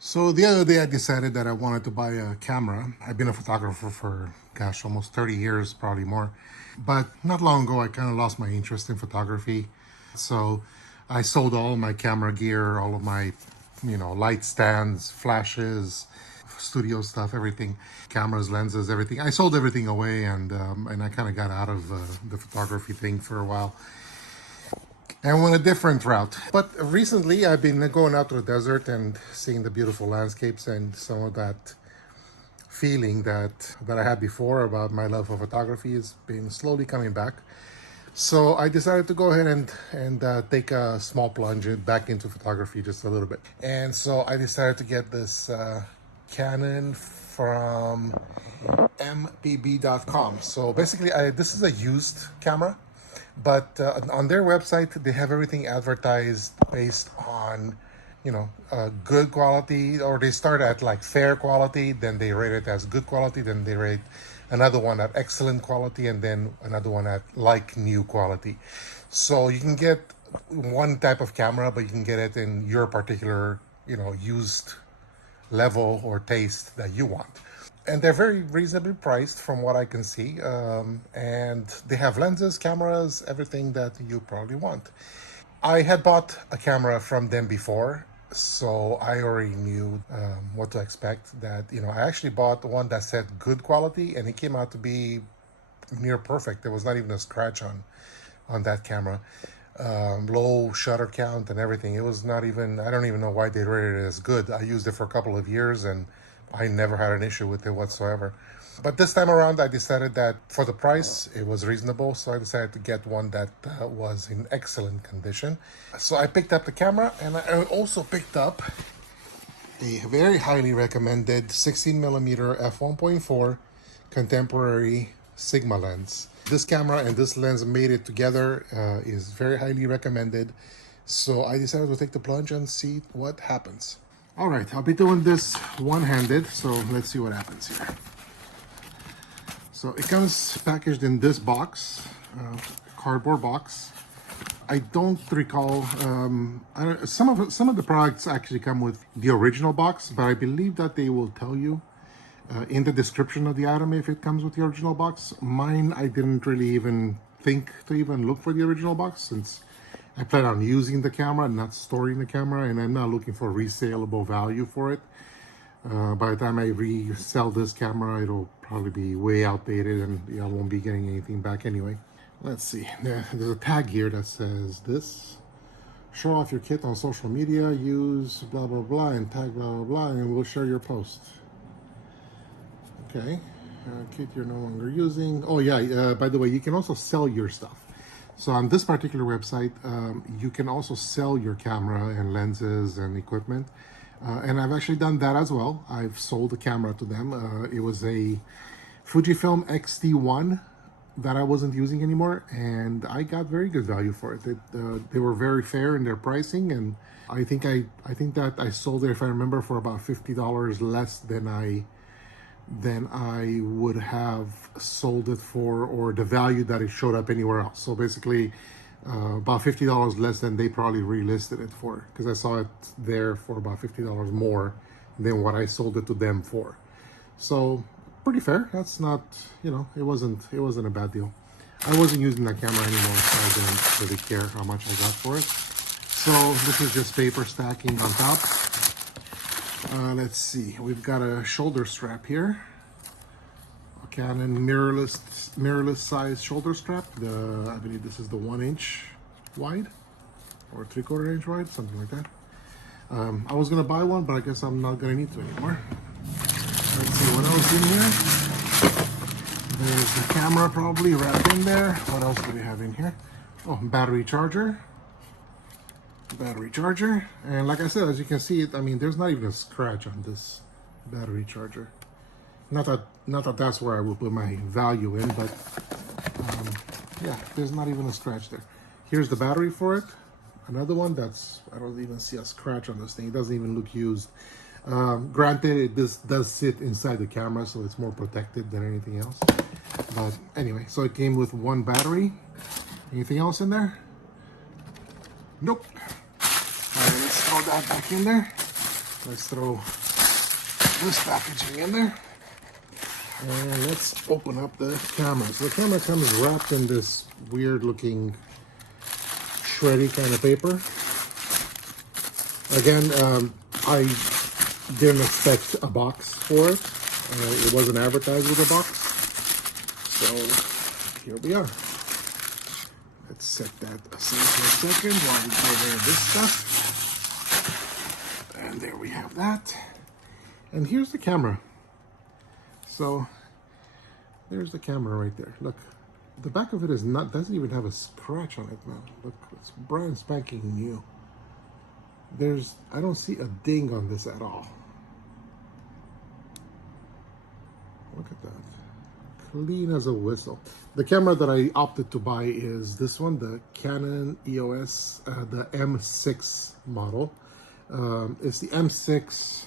So the other day I decided that I wanted to buy a camera. I've been a photographer for, gosh, almost 30 years, probably more. But not long ago, I kind of lost my interest in photography. So I sold all my camera gear, all of my, light stands, flashes, studio stuff, everything, cameras, lenses, everything. I sold everything away, and I kind of got out of the photography thing for a while and went a different route. But recently, I've been going out to the desert and seeing the beautiful landscapes and some of that feeling that I had before about my love for photography has been slowly coming back. So I decided to go ahead and take a small plunge back into photography just a little bit. And so I decided to get this Canon from MPB.com. So basically, this is a used camera, but on their website they have everything advertised based on good quality, or they start at like fair quality, then they rate it as good quality, then they rate another one at excellent quality, and then another one at like new quality. So you can get one type of camera, but you can get it in your particular used level or taste that you want. And they're very reasonably priced from what I can see. And they have lenses, cameras, everything that you probably want. I had bought a camera from them before, so I already knew what to expect. That, I actually bought one that said good quality, and it came out to be near perfect. There was not even a scratch on that camera. Low shutter count and everything. It was not even, I don't even know why they rated it as good. I used it for a couple of years and I never had an issue with it whatsoever. But this time around, I decided that for the price, it was reasonable. So I decided to get one that was in excellent condition. So I picked up the camera, and I also picked up a very highly recommended 16mm f1.4 contemporary Sigma lens. This camera and this lens made it together is very highly recommended. So I decided to take the plunge and see what happens. All right, I'll be doing this one-handed, so let's see what happens here. So it comes packaged in this box, cardboard box. I don't recall, some of the products actually come with the original box, but I believe that they will tell you in the description of the item if it comes with the original box. Mine, I didn't really even think to even look for the original box, since I plan on using the camera and not storing the camera, and I'm not looking for resaleable value for it. By the time I resell this camera, it'll probably be way outdated, and I won't be getting anything back anyway. Let's see, there's a tag here that says this: show off your kit on social media, use blah blah blah and tag blah blah blah, and we'll share your post. Okay, kit you're no longer using. Oh yeah, by the way, you can also sell your stuff. So on this particular website, you can also sell your camera and lenses and equipment. And I've actually done that as well. I've sold a camera to them. It was a Fujifilm X-T1 that I wasn't using anymore, and I got very good value for it. They were very fair in their pricing, and I think that I sold it, if I remember, for about $50 less than I would have sold it for, or the value that it showed up anywhere else. So basically, about $50 less than they probably relisted it for, because I saw it there for about $50 more than what I sold it to them for. So pretty fair. That's not, it wasn't a bad deal. I wasn't using that camera anymore, so I didn't really care how much I got for it. So this is just paper stacking on top. Let's see, we've got a shoulder strap here, a Canon mirrorless size shoulder strap. I believe this is the 1 inch wide or 3/4 inch wide, something like that. I was gonna buy one, but I guess I'm not gonna need to anymore. Let's see what else in here. There's the camera probably wrapped in there. What else do we have in here? Oh, battery charger, and like I said, as you can see, there's not even a scratch on this battery charger. Not that that's where I will put my value in, but yeah, there's not even a scratch there. Here's the battery for it. Another one I don't even see a scratch on this thing. It doesn't even look used. Granted, this does sit inside the camera, so it's more protected than anything else. But anyway, so it came with one battery. Anything else in there? Nope. All right, let's throw that back in there. Let's throw this packaging in there. And let's open up the camera. So the camera comes wrapped in this weird looking shreddy kind of paper. Again, I didn't expect a box for it. It wasn't advertised with a box. So here we are. Let's set that aside for a second while we get rid of this stuff. And there we have that. And here's the camera. So there's the camera right there. Look, the back of it doesn't even have a scratch on it now. Look, it's brand spanking new. I don't see a ding on this at all. Look at that. Clean as a whistle. The camera that I opted to buy is this one, the Canon EOS, the M6 model. It's the M6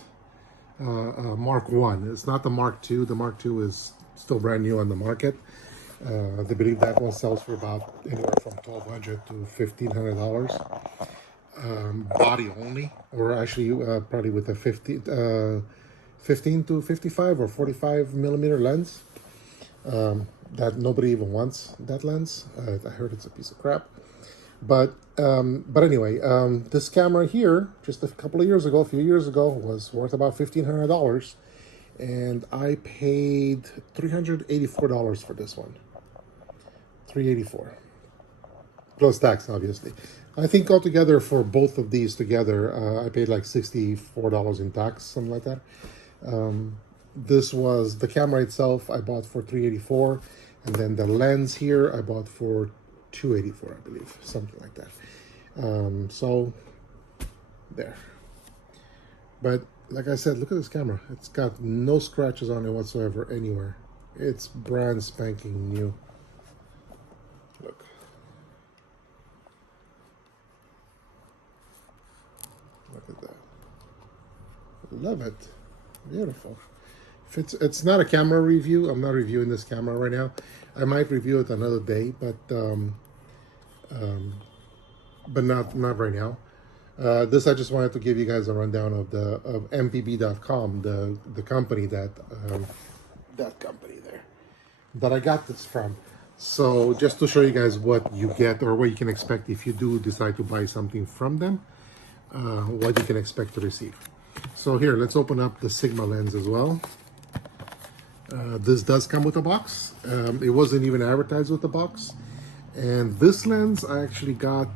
Mark 1. It's not the Mark 2. The Mark 2 is still brand new on the market. They believe that one sells for about anywhere from $1,200 to $1,500. Body only, or actually probably with a 15 to 55 or 45 millimeter lens. That nobody even wants that lens. I heard it's a piece of crap. But anyway, this camera here, just a few years ago, was worth about $1,500, and I paid $384 for this one. $384 plus tax, obviously. I think altogether for both of these together, I paid like $64 in tax, something like that. This was the camera itself I bought for $384, and then the lens here I bought for $284, I believe, something like that. So there. But like I said, look at this camera. It's got no scratches on it whatsoever anywhere. It's brand spanking new. Look. Look at that. Love it. Beautiful. It's not a camera review. I'm not reviewing this camera right now. I might review it another day, but not right now. This I just wanted to give you guys a rundown of MPB.com, the company that company there that I got this from. So just to show you guys what you get or what you can expect if you do decide to buy something from them, what you can expect to receive. So here, let's open up the Sigma lens as well. This does come with a box. It wasn't even advertised with the box. And this lens I actually got,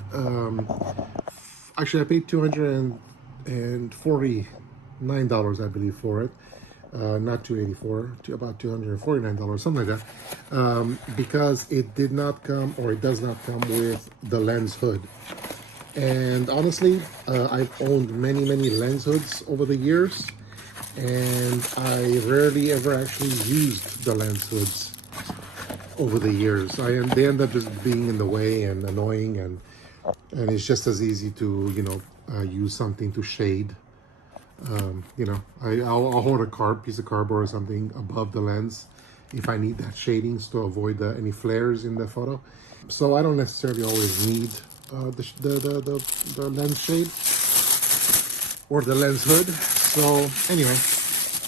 actually I paid $249, I believe, for it. Not $284, about $249, something like that. Because it did not come, or it does not come with the lens hood. And honestly, I've owned many lens hoods over the years, and I rarely ever actually used the lens hoods over the years. They end up just being in the way and annoying, and it's just as easy to use something to shade. I'll hold a piece of cardboard or something above the lens if I need that shadings to avoid any flares in the photo. So I don't necessarily always need the lens shade or the lens hood. So anyway,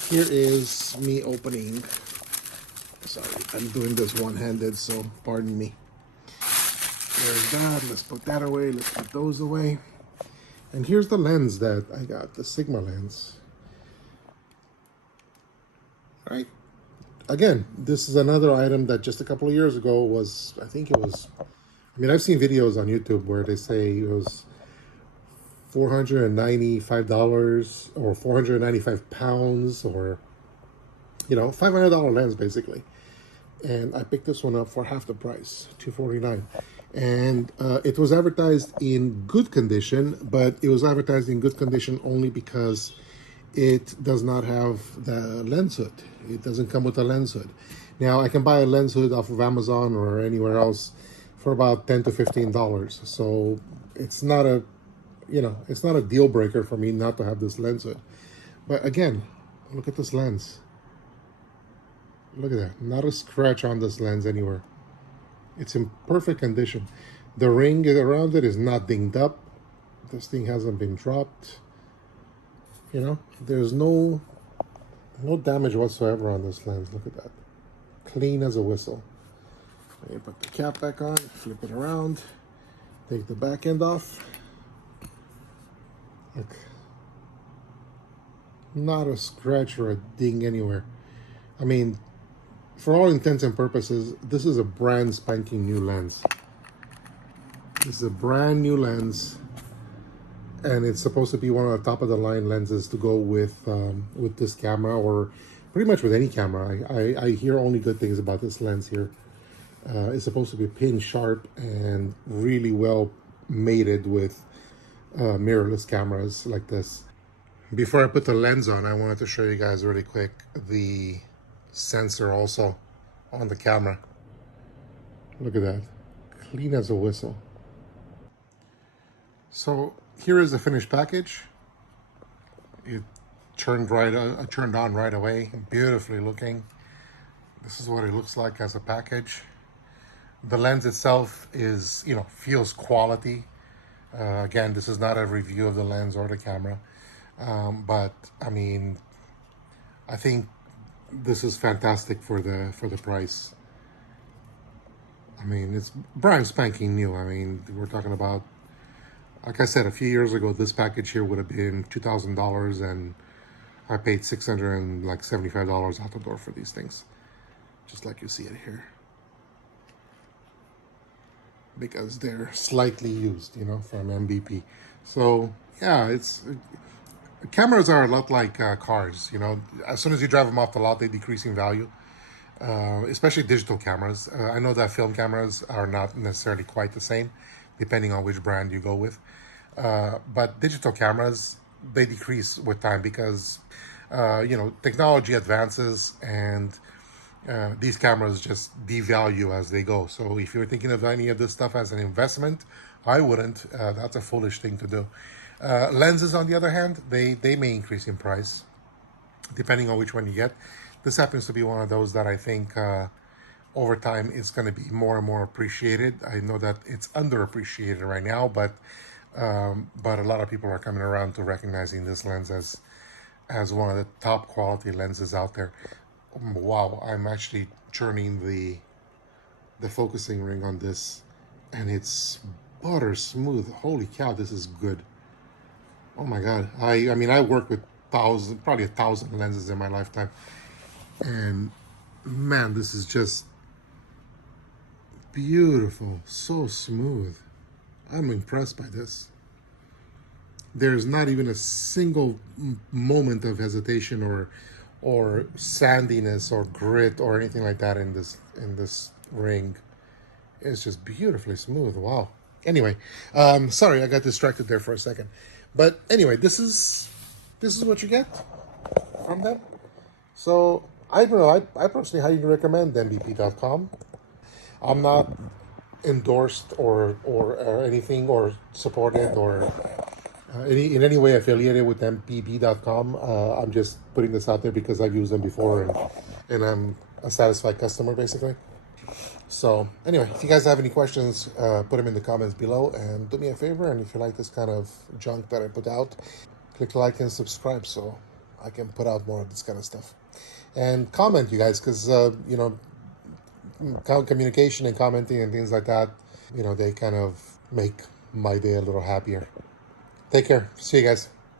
here is me opening. Sorry, I'm doing this one-handed, so pardon me. There's that. Let's put that away. Let's put those away. And here's the lens that I got, the Sigma lens. Right. Again, this is another item that just a couple of years ago was, I mean, I've seen videos on YouTube where they say it was $495 or 495 pounds or, $500 lens basically. And I picked this one up for half the price, $249. And it was advertised in good condition, but it was advertised in good condition only because it does not have the lens hood. It doesn't come with a lens hood. Now, I can buy a lens hood off of Amazon or anywhere else for about $10 to $15. So it's not a deal breaker for me not to have this lens hood. But again, look at this lens. Look at that. Not a scratch on this lens anywhere. It's in perfect condition. The ring around it is not dinged up. This thing hasn't been dropped. You know, there's no damage whatsoever on this lens. Look at that. Clean as a whistle. You put the cap back on, flip it around, take the back end off. Look. Not a scratch or a ding anywhere. I mean, for all intents and purposes, this is a brand spanking new lens. This is a brand new lens, and it's supposed to be one of the top of the line lenses to go with this camera, or pretty much with any camera. I hear only good things about this lens here. It's supposed to be pin sharp and really well mated with mirrorless cameras like this. Before I put the lens on, I wanted to show you guys really quick the sensor also on the camera. Look at that, clean as a whistle. So here is the finished package. It turned on right away, beautifully looking. This is what it looks like as a package. The lens itself is, feels quality. Again, this is not a review of the lens or the camera. But I mean, I think this is fantastic for the price. I mean, it's brand spanking new. I mean, we're talking about, like I said, a few years ago, this package here would have been $2,000, and I paid $675 out the door for these things, just like you see it here, because they're slightly used, from MPB. So yeah, cameras are a lot like cars. As soon as you drive them off the lot, they decrease in value, especially digital cameras. I know that film cameras are not necessarily quite the same, depending on which brand you go with. But digital cameras, they decrease with time because, technology advances, and these cameras just devalue as they go. So if you're thinking of any of this stuff as an investment, I wouldn't. That's a foolish thing to do. Lenses, on the other hand, they may increase in price depending on which one you get. This happens to be one of those that I think over time it's going to be more and more appreciated. I know that it's underappreciated right now, but a lot of people are coming around to recognizing this lens as one of the top quality lenses out there. Wow, I'm actually turning the focusing ring on this, and it's butter smooth. Holy cow, this is good. Oh my God. I mean, I work with probably 1,000 lenses in my lifetime. And man, this is just beautiful. So smooth. I'm impressed by this. There's not even a single moment of hesitation or sandiness or grit or anything like that in this ring. It's just beautifully smooth. Wow. Anyway, sorry, I got distracted there for a second. But anyway, this is what you get from them. So I don't know. I personally highly recommend MPB.com. I'm not endorsed or anything or supported or in any way affiliated with MPB.com. I'm just putting this out there because I've used them before, and I'm a satisfied customer basically. So anyway, if you guys have any questions, put them in the comments below, and do me a favor, and if you like this kind of junk that I put out, click like and subscribe so I can put out more of this kind of stuff. And comment, you guys, because communication and commenting and things like that, they kind of make my day a little happier. Take care. See you guys.